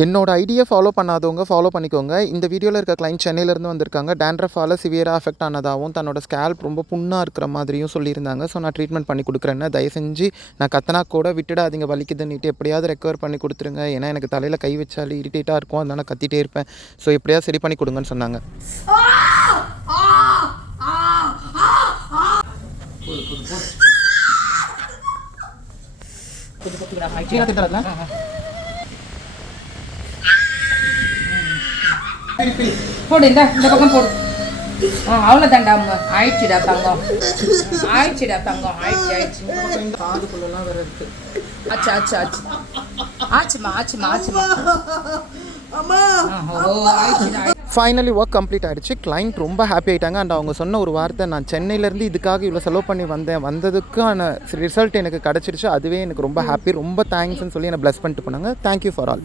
என்னோட ஐடியை ஃபாலோ பண்ணாதவங்க ஃபாலோ பண்ணிக்கோங்க. இந்த வீடியோவில் இருக்க கிளைண்ட் சென்னையிலேருந்து வந்திருக்காங்க. டேண்ட்ரஃபால் சிவியராக அஃபெக்ட் ஆனதாகவும் தன்னோட ஸ்கேல்ப் ரொம்ப புண்ணாக இருக்கிற மாதிரியும் சொல்லியிருந்தாங்க. ஸோ நான் ட்ரீட்மெண்ட் பண்ணி கொடுக்குறேன்னு தயவு செஞ்சு நான் கத்தனா கூட விட்டுடாதீங்க, வலிக்குதுன்னுட்டு எப்படியாவது ரெக்கவர் பண்ணி கொடுத்துருங்க. ஏன்னா எனக்கு தலையில் கை வச்சாலும் இரிட்டேட்டாக இருக்கும், அதனால் கத்திட்டே இருப்பேன். ஸோ எப்படியாவது சரி பண்ணி கொடுங்கன்னு சொன்னாங்க. போடு, இந்த பக்கம் போடு. அவ்வளோதான்டா, ஆயிடுச்சுடா தங்கம், ஆயிடுச்சுடா தங்கம், ஆயிடுச்சு. காதுக்குள்ளெல்லாம் வேற இருக்கு. ஆச்சுமா. ஃபைனலி ஒர்க் கம்ப்ளீட் ஆகிடுச்சு. கிளைண்ட் ரொம்ப ஹாப்பி ஆகிட்டாங்க. அண்ட் அவங்க சொன்ன ஒரு வார்த்தை, நான் சென்னையிலேருந்து இதுக்காக இவ்வளோ செலவு பண்ணி வந்ததுக்கான ரிசல்ட் எனக்கு கிடச்சிருச்சு. அதுவே எனக்கு ரொம்ப ஹாப்பி, ரொம்ப தேங்க்ஸ்ன்னு சொல்லி என்னை ப்ளஸ் பண்ணிட்டு போனாங்க. Thank you for all.